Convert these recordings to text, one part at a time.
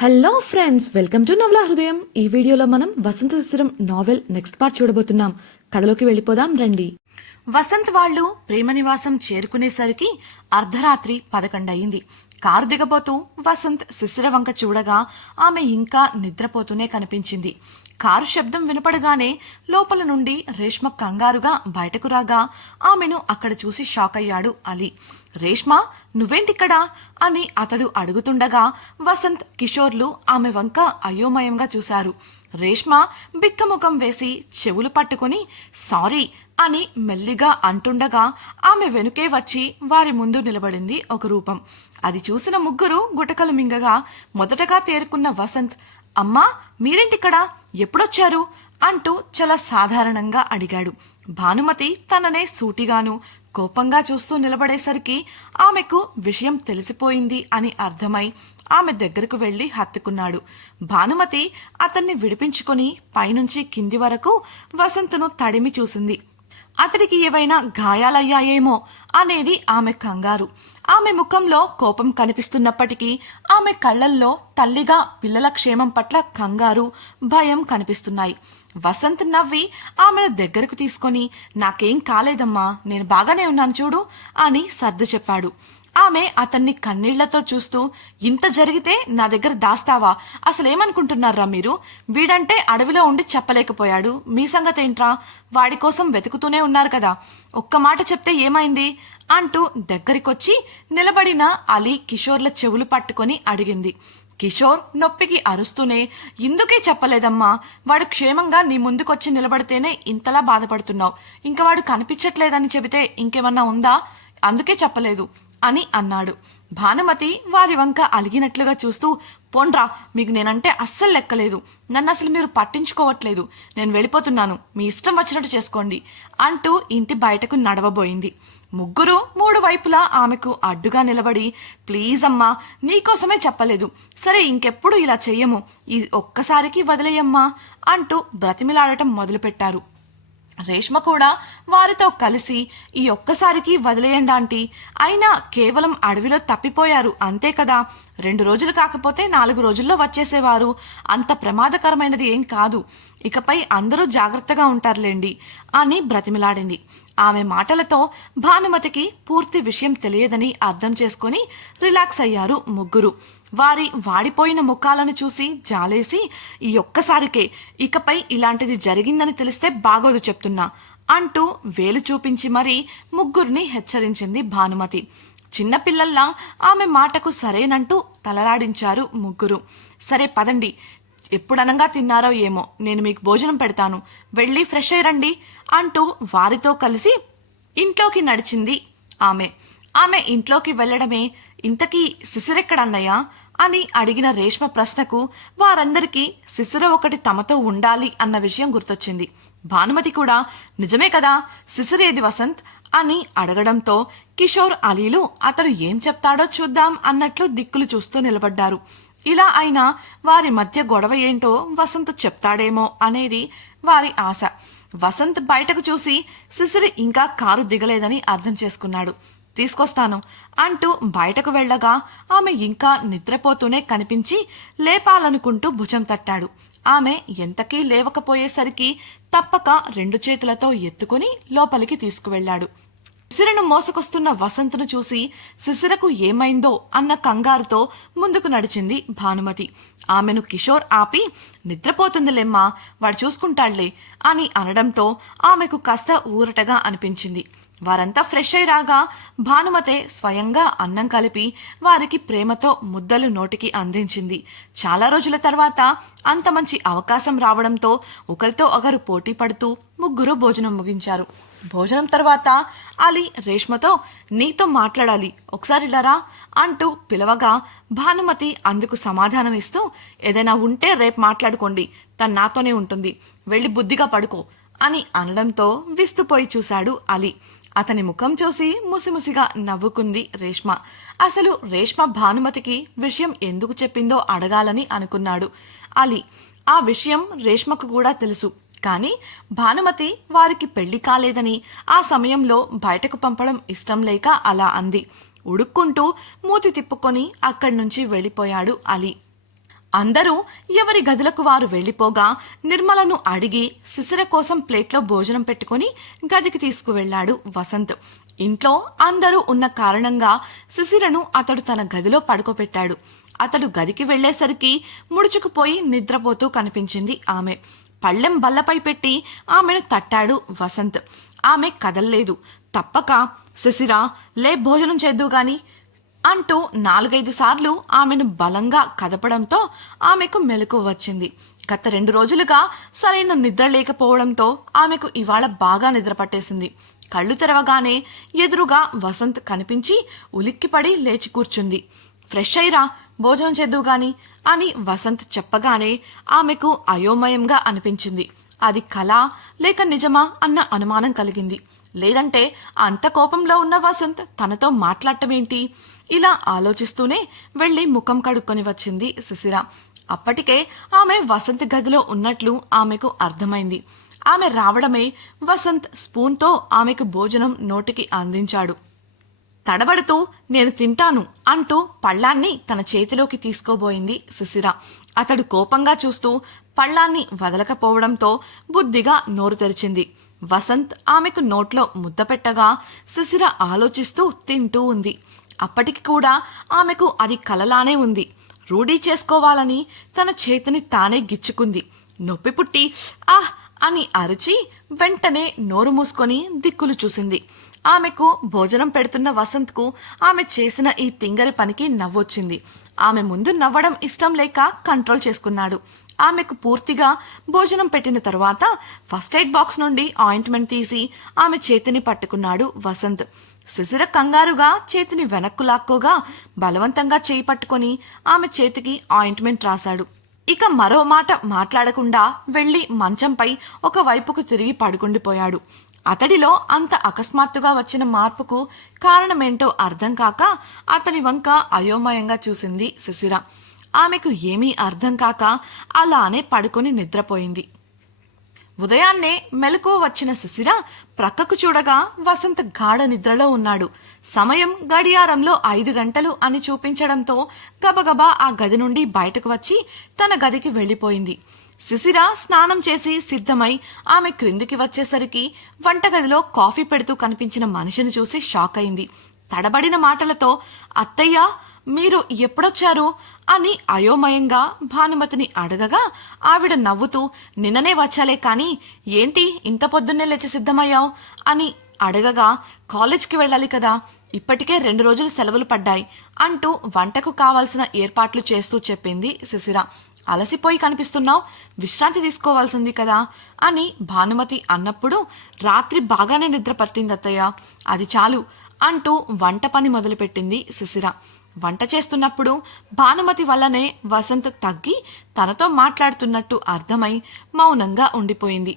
Hello friends welcome to నవల హృదయం ఈ వీడియోలో మనం Vasantha Sisiram novel next part చూడబోతున్నాం. కథలోకి వెళ్ళిపోదాం రండి. వసంత్ వాళ్ళు ప్రేమ నివాసం చేరుకునేసరికి అర్ధరాత్రి పదకొండయింది. కారు దిగబోతూ వసంత్ శిశిర వంక చూడగా ఆమె ఇంకా నిద్రపోతూనే కనిపించింది. కారు శబ్దం వినపడగానే లోపల నుండి రేష్మ కంగారుగా బయటకు రాగా ఆమెను అక్కడ చూసి షాక్ అయ్యాడు అలీ. రేష్మ నువ్వేంటిక్కడా? అని అతడు అడుగుతుండగా వసంత్ కిషోర్లు ఆమె వంక అయోమయంగా చూశారు. రేష్మ బిక్కముఖం వేసి చెవులు పట్టుకుని సారీ అని మెల్లిగా అంటుండగా ఆమె వెనుకే వచ్చి వారి ముందు నిలబడింది ఒక రూపం. అది చూసిన ముగ్గురు గుటకలు మింగగా మొదటగా తేరుకున్న వసంత్ అమ్మా మీరేంటిక్కడ? ఎప్పుడొచ్చారు? అంటూ చాలా సాధారణంగా అడిగాడు. భానుమతి తననే సూటిగాను కోపంగా చూస్తూ నిలబడేసరికి ఆమెకు విషయం తెలిసిపోయింది అని అర్థమై ఆమె దగ్గరకు వెళ్ళి హత్తుకున్నాడు. భానుమతి అతన్ని విడిపించుకొని పైనుంచి కింది వరకు వసంతను తడిమి చూసింది. అతడికి ఏవైనా గాయాలయ్యాయేమో అనేది ఆమె కంగారు. ఆమె ముఖంలో కోపం కనిపిస్తున్నప్పటికీ ఆమె కళ్ళల్లో తల్లిగా పిల్లల క్షేమం పట్ల కంగారు భయం కనిపిస్తున్నాయి. వసంత్ నవ్వి ఆమెను దగ్గరకు తీసుకొని నాకేం కాలేదమ్మా నేను బాగానే ఉన్నాను చూడు అని సర్దు చెప్పాడు. ఆమె అతన్ని కన్నీళ్ళతో చూస్తూ ఇంత జరిగితే నా దగ్గర దాస్తావా? అసలేమనుకుంటున్నారా మీరు? వీడంటే అడవిలో ఉండి చెప్పలేకపోయాడు. మీ సంగతి ఏంట్రా వాడి కోసం వెతుకుతూనే ఉన్నారు కదా. ఒక్క మాట చెప్తే ఏమైంది? అంటూ దగ్గరికొచ్చి నిలబడిన అలీ కిషోర్ల చెవులు పట్టుకొని అడిగింది. కిషోర్ నొప్పికి అరుస్తూనే. ఇందుకే చెప్పలేదమ్మా. వాడు క్షేమంగా నీ ముందుకొచ్చి నిలబడితేనే ఇంతలా బాధపడుతున్నావు. ఇంకా వాడు కనిపించట్లేదని చెబితే ఇంకేమన్నా ఉందా? అందుకే చెప్పలేదు. అని అన్నాడు. భానుమతి వారి వంక అలిగినట్లుగా చూస్తూ పొండ్రా మీకు నేనంటే అస్సలు లెక్కలేదు. నన్ను అసలు మీరు పట్టించుకోవట్లేదు. నేను వెళ్ళిపోతున్నాను. మీ ఇష్టం వచ్చినట్టు చేసుకోండి అంటూ ఇంటి బయటకు నడవబోయింది. ముగ్గురు మూడు వైపులా ఆమెకు అడ్డుగా నిలబడి ప్లీజ్ అమ్మా నీకోసమే చెప్పలేదు. సరే ఇంకెప్పుడు ఇలా చెయ్యము. ఈ ఒక్కసారికి వదిలేయమ్మా అంటూ బ్రతిమిలాడటం మొదలుపెట్టారు. రేష్మ కూడా వారితో కలిసి ఈ ఒక్కసారికి వదిలేయండి ఆంటీ. అయినా కేవలం అడవిలో తప్పిపోయారు అంతే కదా? రెండు రోజులు కాకపోతే నాలుగు రోజుల్లో వచ్చేసేవారు. అంత ప్రమాదకరమైనది ఏం కాదు. ఇకపై అందరూ జాగ్రత్తగా ఉంటారులేండి అని బ్రతిమిలాడింది. ఆమె మాటలతో భానుమతికి పూర్తి విషయం తెలియదని అర్థం చేసుకొని రిలాక్స్ అయ్యారు ముగ్గురు. వారి వాడిపోయిన ముఖాలను చూసి జాలేసి ఈ ఒక్కసారికే ఇకపై ఇలాంటిది జరిగిందని తెలిస్తే బాగోదు చెప్తున్నా అంటూ వేలు చూపించి మరీ ముగ్గురిని హెచ్చరించింది భానుమతి. చిన్నపిల్లల్లా ఆమె మాటకు సరేనంటూ తలలాడించారు ముగ్గురు. సరే పదండి. ఎప్పుడనంగా తిన్నారో ఏమో. నేను మీకు భోజనం పెడతాను. వెళ్ళి ఫ్రెష్ అయ్యండి అంటూ వారితో కలిసి ఇంట్లోకి నడిచింది ఆమె. ఆమె ఇంట్లోకి వెళ్ళడమే ఇంతకీ శిశిరెక్కడన్నయ్యా? అని అడిగిన రేష్మ ప్రశ్నకు వారందరికీ శిశిర ఒకటి తమతో ఉండాలి అన్న విషయం గుర్తొచ్చింది. భానుమతి కూడా నిజమే కదా శిశిరేది వసంత్ అని అడగడంతో కిషోర్ అలీలు అతడు ఏం చెప్తాడో చూద్దాం అన్నట్లు దిక్కులు చూస్తూ నిలబడ్డారు. ఇలా అయినా వారి మధ్య గొడవ ఏంటో వసంత్ చెప్తాడేమో అనేది వారి ఆశ. వసంత్ బయటకు చూసి శిశిరి ఇంకా కారు దిగలేదని అర్థం చేసుకున్నాడు. తీసుకొస్తాను అంటూ బయటకు వెళ్ళగా ఆమె ఇంకా నిద్రపోతూనే కనిపించి లేపాలనుకుంటూ భుజం తట్టాడు. ఆమె ఎంతకీ లేవకపోయేసరికి తప్పక రెండు చేతులతో ఎత్తుకుని లోపలికి తీసుకువెళ్ళాడు. శిరను మోసుకొస్తున్న వసంతను చూసి శిశిరకు ఏమైందో అన్న కంగారుతో ముందుకు నడిచింది భానుమతి. ఆమెను కిషోర్ ఆపి నిద్రపోతుందిలేమ్మా వాడు చూసుకుంటాళ్ళే అని అనడంతో ఆమెకు కాస్త ఊరటగా అనిపించింది. వారంతా ఫ్రెష్ అయి రాగా భానుమతే స్వయంగా అన్నం కలిపి వారికి ప్రేమతో ముద్దలు నోటికి అందించింది. చాలా రోజుల తర్వాత అంత మంచి అవకాశం రావడంతో ఒకరితో ఒకరు పోటీ పడుతూ ముగ్గురు భోజనం ముగించారు. భోజనం తర్వాత అలీ రేష్మతో నీతో మాట్లాడాలి ఒకసారి ఇలారా అంటూ పిలవగా భానుమతి అందుకు సమాధానం ఇస్తూ ఏదైనా ఉంటే రేపు మాట్లాడుకోండి తను నాతోనే ఉంటుంది వెళ్ళి బుద్ధిగా పడుకో అని అనడంతో విస్తుపోయి చూశాడు అలీ. అతని ముఖం చూసి ముసిముసిగా నవ్వుకుంది రేష్మ. అసలు రేష్మ భానుమతికి విషయం ఎందుకు చెప్పిందో అడగాలని అనుకున్నాడు అలీ. ఆ విషయం రేష్మకు కూడా తెలుసు. కానీ భానుమతి వారికి పెళ్ళి కాలేదని ఆ సమయంలో బయటకు పంపడం ఇష్టం లేక అలా అంది. ఉడుక్కుంటూ మూతి తిప్పుకొని అక్కడి నుంచి వెళ్ళిపోయాడు అలీ. అందరూ ఎవరి గదులకు వారు వెళ్ళిపోగా నిర్మలను అడిగి శిశిర కోసం ప్లేట్లో భోజనం పెట్టుకుని గదికి తీసుకువెళ్ళాడు వసంత్. ఇంట్లో అందరూ ఉన్న కారణంగా శిశిరను అతడు తన గదిలో పడుకోబెట్టాడు అతడు గదికి వెళ్ళేసరికి ముడుచుకుపోయి నిద్రపోతూ కనిపించింది ఆమె. పళ్ళెం బల్లపై పెట్టి ఆమెను తట్టాడు వసంత్. ఆమె కదల్లేదు. తప్పక శిశిర లే భోజనం చేద్దు గాని. అంటూ నాలుగైదు సార్లు ఆమెను బలంగా కదపడంతో ఆమెకు మెలకు వచ్చింది. గత రెండు రోజులుగా సరైన నిద్ర లేకపోవడంతో ఆమెకు ఇవాళ బాగా నిద్ర పట్టేసింది. కళ్ళు తెరవగానే ఎదురుగా వసంత్ కనిపించి ఉలిక్కిపడి లేచి కూర్చుంది. ఫ్రెష్ అయ్యిరా భోజనం చేద్దువు గాని అని వసంత్ చెప్పగానే ఆమెకు అయోమయంగా అనిపించింది. అది కళ లేక నిజమా అన్న అనుమానం కలిగింది. లేదంటే అంత కోపంలో ఉన్న వసంత్ తనతో మాట్లాడటమేంటి? ఇలా ఆలోచిస్తూనే వెళ్ళి ముఖం కడుక్కొని వచ్చింది సుశిర అప్పటికే ఆమె వసంత్ గదిలో ఉన్నట్లు ఆమెకు అర్థమైంది. ఆమె రావడమే వసంత్ స్పూన్తో ఆమెకు భోజనం నోటికి అందించాడు. తడబడుతూ నేను తింటాను అంటూ పళ్ళాన్ని తన చేతిలోకి తీసుకోబోయింది సుశిర అతడు కోపంగా చూస్తూ పళ్ళాన్ని వదలకపోవడంతో బుద్ధిగా నోరు తెరిచింది. వసంత్ ఆమెకు నోట్లో ముద్ద పెట్టగా శిశిర ఆలోచిస్తూ తింటూ ఉంది. అప్పటికి కూడా ఆమెకు అది కలలానే ఉంది. రూఢీ చేసుకోవాలని తన చేతిని తానే గిచ్చుకుంది. నొప్పి పుట్టి ఆహ్ అని అరిచి వెంటనే నోరు మూసుకొని దిక్కులు చూసింది. ఆమెకు భోజనం పెడుతున్న వసంత్కు ఆమె చేసిన ఈ తింగరి పనికి నవ్వొచ్చింది. ఆమె ముందు నవ్వడం ఇష్టం లేక కంట్రోల్ చేసుకున్నాడు. ఆమెకు పూర్తిగా భోజనం పెట్టిన తరువాత ఫస్ట్ ఎయిడ్ బాక్స్ నుండి ఆయింట్మెంట్ తీసి ఆమె చేతిని పట్టుకున్నాడు వసంత్. శిశిర కంగారుగా చేతిని వెనక్కు లాక్కోగా బలవంతంగా చేయి పట్టుకొని ఆమె చేతికి ఆయింట్మెంట్ రాశాడు. ఇక మరో మాట మాట్లాడకుండా వెళ్ళి మంచంపై ఒక వైపుకు తిరిగి పడుకుండిపోయాడు. అతడిలో అంత అకస్మాత్తుగా వచ్చిన మార్పుకు కారణమేంటో అర్థం కాక అతని వంక అయోమయంగా చూసింది శిశిర. ఆమెకు ఏమీ అర్థం కాక అలానే పడుకొని నిద్రపోయింది. ఉదయాన్నే మెలకువ వచ్చిన శిశిర ప్రక్కకు చూడగా వసంత్ గాఢ నిద్రలో ఉన్నాడు. సమయం గడియారంలో ఐదు గంటలు అని చూపించడంతో గబగబా ఆ గది నుండి బయటకు వచ్చి తన గదికి వెళ్ళిపోయింది. శిశిర స్నానం చేసి సిద్ధమై ఆమె క్రిందికి వచ్చేసరికి వంటగదిలో కాఫీ పెడుతూ కనిపించిన మనిషిని చూసి షాక్ అయింది. తడబడిన మాటలతో అత్తయ్య మీరు ఎప్పుడొచ్చారు అని అయోమయంగా భానుమతిని అడగగా ఆవిడ నవ్వుతూ నిన్ననే వచ్చాలే కానీ ఏంటి ఇంత పొద్దున్నే లేచి సిద్ధమయ్యావు అని అడగగా కాలేజ్కి వెళ్ళాలి కదా ఇప్పటికే రెండు రోజులు సెలవులు పడ్డాయి అంటూ వంటకు కావాల్సిన ఏర్పాట్లు చేస్తూ చెప్పింది శిశిర. అలసిపోయి కనిపిస్తున్నావు విశ్రాంతి తీసుకోవాల్సింది కదా అని భానుమతి అన్నప్పుడు రాత్రి బాగానే నిద్ర పట్టింది అత్తయ్య అది చాలు అంటూ వంట పని మొదలుపెట్టింది శిశిర. వంట చేస్తున్నప్పుడు భానుమతి వల్లనే వసంత్ తగ్గి తనతో మాట్లాడుతున్నట్టు అర్థమై మౌనంగా ఉండిపోయింది.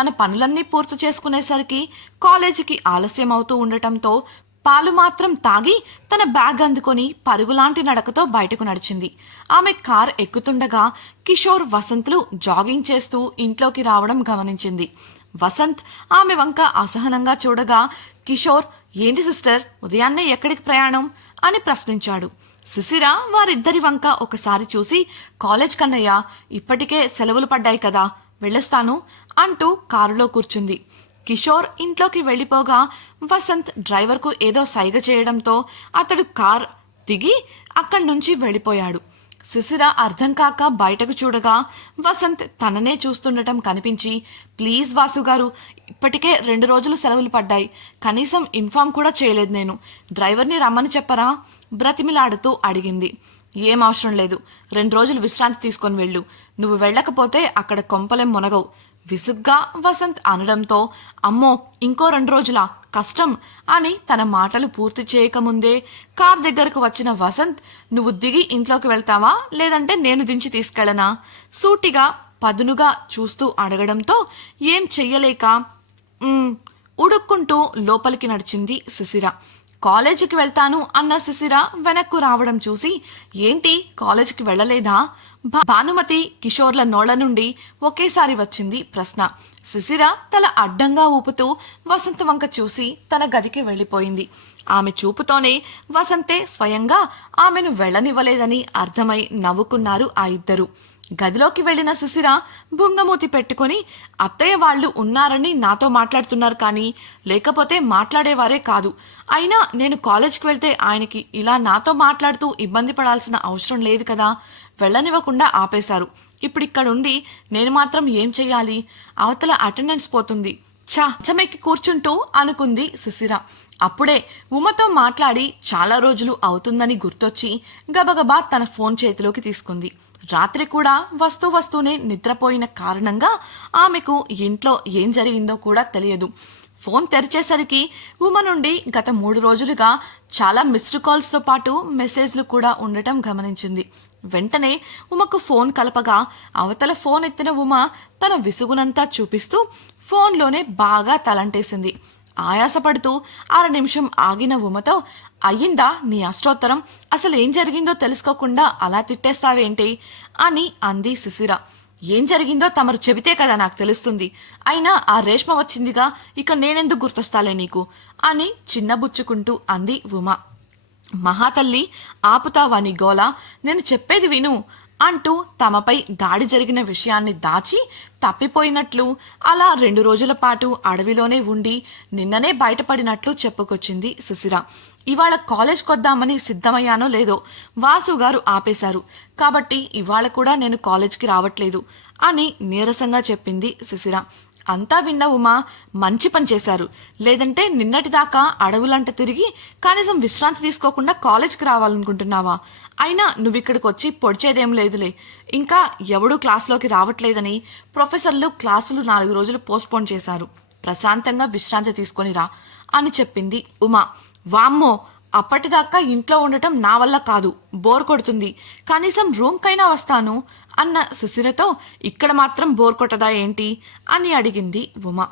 తన పనులన్నీ పూర్తి చేసుకునేసరికి కాలేజీకి ఆలస్యం అవుతూ ఉండటంతో పాలు మాత్రం తాగి తన బ్యాగ్ అందుకొని పరుగులాంటి నడకతో బయటకు నడిచింది. ఆమె కార్ ఎక్కుతుండగా కిషోర్ వసంత్లు జాగింగ్ చేస్తూ ఇంట్లోకి రావడం గమనించింది. వసంత్ ఆమె వంక అసహనంగా చూడగా కిషోర్ ఏంటి సిస్టర్? ఉదయాన్నే ఎక్కడికి ప్రయాణం? అని ప్రశ్నించాడు. శిశిర వారిద్దరి వంక ఒకసారి చూసి కాలేజ్ కన్నయ్య ఇప్పటికే సెలవులు పడ్డాయి కదా వెళ్ళొస్తాను అంటూ కారులో కూర్చుంది. కిషోర్ ఇంట్లోకి వెళ్ళిపోగా వసంత్ డ్రైవర్కు ఏదో సైగ చేయడంతో అతడు కార్ దిగి అక్కడి నుంచి వెళ్ళిపోయాడు. శిశిర అర్థం కాక బయటకు చూడగా వసంత్ తననే చూస్తుండటం కనిపించి ప్లీజ్ వాసు గారు ఇప్పటికే రెండు రోజులు సెలవులు పడ్డాయి. కనీసం ఇన్ఫామ్ కూడా చేయలేదు నేను. డ్రైవర్ని రమ్మని చెప్పరా? బ్రతిమిలాడుతూ అడిగింది. ఏం అవసరం లేదు. రెండు రోజులు విశ్రాంతి తీసుకొని వెళ్ళు. నువ్వు వెళ్ళకపోతే అక్కడ కొంపలేం మునగవు. విసుగ్గా వసంత్ అనడంతో అమ్మో ఇంకో రెండు రోజులా? కష్టం అని తన మాటలు పూర్తి చేయకముందే కార్ దగ్గరకు వచ్చిన వసంత్ నువ్వు దిగి ఇంట్లోకి వెళ్తావా? లేదంటే నేను దించి తీసుకెళ్ళనా? సూటిగా పదునుగా చూస్తూ అడగడంతో ఏం చెయ్యలేక ఉడుక్కుంటూ లోపలికి నడిచింది శిశిర కాలేజీకి వెళ్తాను అన్న శిశిర వెనక్కు రావడం చూసి ఏంటి కాలేజీకి వెళ్ళలేదా? భానుమతి కిషోర్ల నోళ్ళ నుండి ఒకేసారి వచ్చింది ప్రశ్న. శిశిర తల అడ్డంగా ఊపుతూ వసంత వంక చూసి తన గదికి వెళ్ళిపోయింది. ఆమె చూపుతోనే వసంతే స్వయంగా ఆమెను వెళ్ళనివ్వలేదని అర్థమై నవ్వుకున్నారు ఆ ఇద్దరు. గదిలోకి వెళ్ళిన సుశిర బుంగమూతి పెట్టుకుని అత్తయ్య వాళ్ళు ఉన్నారని నాతో మాట్లాడుతున్నారు కానీ లేకపోతే మాట్లాడేవారే కాదు. అయినా నేను కాలేజ్కి వెళ్తే ఆయనకి ఇలా నాతో మాట్లాడుతూ ఇబ్బంది పడాల్సిన అవసరం లేదు కదా. వెళ్ళనివ్వకుండా ఆపేశారు. ఇప్పుడు ఇక్కడుండి నేను మాత్రం ఏం చెయ్యాలి? అవతల అటెండెన్స్ పోతుంది. ఛా చమెక్కి కూర్చుంటూ అనుకుంది సుశిర. అప్పుడే ఉమతో మాట్లాడి చాలా రోజులు అవుతుందని గుర్తొచ్చి గబగబా తన ఫోన్ చేతిలోకి తీసుకుంది. రాత్రి కూడా వస్తూ వస్తూనే నిద్రపోయిన కారణంగా ఆమెకు ఇంట్లో ఏం జరిగిందో కూడా తెలియదు. ఫోన్ తెరిచేసరికి ఉమ నుండి గత మూడు రోజులుగా చాలా మిస్డ్ కాల్స్తో పాటు మెసేజ్లు కూడా ఉండటం గమనించింది. వెంటనే ఉమకు ఫోన్ కలపగా అవతల ఫోన్ ఎత్తిన ఉమ తన విసుగునంతా చూపిస్తూ ఫోన్లోనే బాగా తలంటేసింది. ఆయాసపడుతూ అర నిమిషం ఆగిన ఉమతో అయ్యిందా నీ అష్టోత్తరం? అసలు ఏం జరిగిందో తెలుసుకోకుండా అలా తిట్టేస్తావేంటి? అని అంది శిశిర ఏం జరిగిందో తమరు చెబితే కదా నాకు తెలుస్తుంది. అయినా ఆ రేష్మ వచ్చిందిగా ఇక నేనెందుకు గుర్తొస్తాలే నీకు? అని చిన్నబుచ్చుకుంటూ అంది ఉమ. మహాతల్లి ఆపుతావా నీ గోల? నేను చెప్పేది విను. అంటూ తమపై దాడి జరిగిన విషయాన్ని దాచి తప్పిపోయినట్లు అలా రెండు రోజుల పాటు అడవిలోనే ఉండి నిన్ననే బయటపడినట్లు చెప్పుకొచ్చింది సుశిర. ఇవాళ కాలేజ్కి వద్దామని సిద్ధమయ్యానో లేదో వాసు గారు ఆపేశారు. కాబట్టి ఇవాళ కూడా నేను కాలేజ్కి రావట్లేదు అని నీరసంగా చెప్పింది సుశిర. అంతా విన్న ఉమా మంచి పని చేశారు. లేదంటే నిన్నటిదాకా అడవులంట తిరిగి కనీసం విశ్రాంతి తీసుకోకుండా కాలేజ్కి రావాలనుకుంటున్నావా? అయినా నువ్వు ఇక్కడికి వచ్చి పొడిచేదేం లేదులే. ఇంకా ఎవడూ క్లాసులోకి రావట్లేదని ప్రొఫెసర్లు క్లాసులు నాలుగు రోజులు పోస్ట్పోన్ చేశారు. ప్రశాంతంగా విశ్రాంతి తీసుకొని రా అని చెప్పింది ఉమా. వామ్మో అప్పటిదాకా ఇంట్లో ఉండటం నా వల్ల కాదు. బోర్ కొడుతుంది. కనీసం రూమ్కైనా వస్తాను. అన్న సుశిరతో ఇక్కడ మాత్రం బోర్ కొట్టదా ఏంటి? అని అడిగింది ఉమ.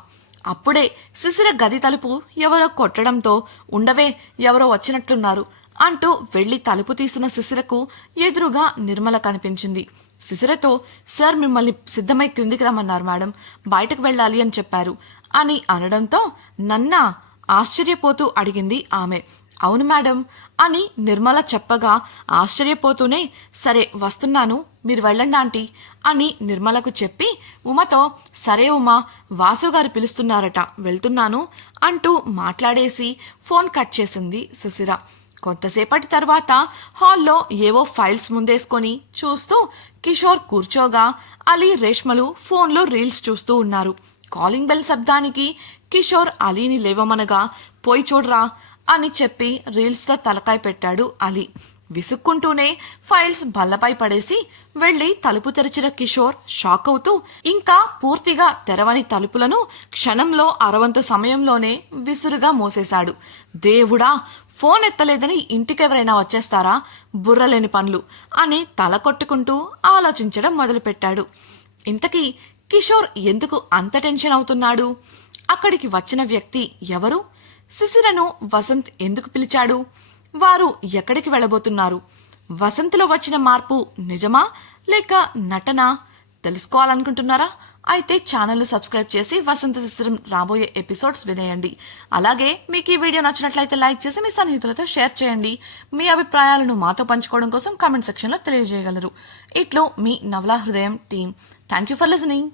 అప్పుడే శిశిర గది తలుపు ఎవరో కొట్టడంతో ఉండవే ఎవరో వచ్చినట్లున్నారు అంటూ వెళ్ళి తలుపు తీసిన శిశిరకు ఎదురుగా నిర్మల కనిపించింది. శిశిరతో సార్ మిమ్మల్ని సిద్ధమై క్రిందికి రమ్మన్నారు మేడం. బయటకు వెళ్ళాలి అని చెప్పారు అని అనడంతో నన్నా ఆశ్చర్యపోతూ అడిగింది ఆమె. అవును మేడం అని నిర్మల చెప్పగా ఆశ్చర్యపోతూనే సరే వస్తున్నాను మీరు వెళ్ళండి ఆంటీ అని నిర్మలకు చెప్పి ఉమతో సరే ఉమా వాసు గారు పిలుస్తున్నారట వెళ్తున్నాను అంటూ మాట్లాడేసి ఫోన్ కట్ చేసింది సుశిర. కొంతసేపటి తర్వాత హాల్లో ఏవో ఫైల్స్ ముందేసుకొని చూస్తూ కిషోర్ కూర్చోగా అలీ రేష్మలు ఫోన్లో రీల్స్ చూస్తూ ఉన్నారు. కాలింగ్ బెల్ శబ్దానికి కిషోర్ అలీని లేవమనగా పోయి చూడరా అని చెప్పి రీల్స్తో తలకాయ పెట్టాడు అలీ. విసుక్కుంటూనే ఫైల్స్ బల్లపై పడేసి వెళ్ళి తలుపు తెరిచిన కిషోర్ షాక్ అవుతూ ఇంకా పూర్తిగా తెరవని తలుపులను క్షణంలో అరవంతు సమయంలోనే విసురుగా మూసేశాడు. దేవుడా ఫోన్ ఎత్తలేదని ఇంటికెవరైనా వచ్చేస్తారా? బుర్రలేని పనులు అని తల కొట్టుకుంటూ ఆలోచించడం మొదలుపెట్టాడు. ఇంతకీ కిషోర్ ఎందుకు అంత టెన్షన్ అవుతున్నాడు? అక్కడికి వచ్చిన వ్యక్తి ఎవరు? శిశిరను వసంత్ ఎందుకు పిలిచాడు? వారు ఎక్కడికి వెళ్ళబోతున్నారు? వసంతలో వచ్చిన మార్పు నిజమా? లేక నటనా? తెలుసుకోవాలనుకుంటున్నారా? అయితే ఛానల్ సబ్స్క్రైబ్ చేసి వసంత శిశిరం రాబోయే ఎపిసోడ్స్ వినేయండి. అలాగే మీకు ఈ వీడియో నచ్చినట్లయితే లైక్ చేసి మీ సన్నిహితులతో షేర్ చేయండి. మీ అభిప్రాయాలను మాతో పంచుకోవడం కోసం కామెంట్ సెక్షన్లో తెలియజేయగలరు. ఇట్లు మీ Navala Hrudayam team thank you for listening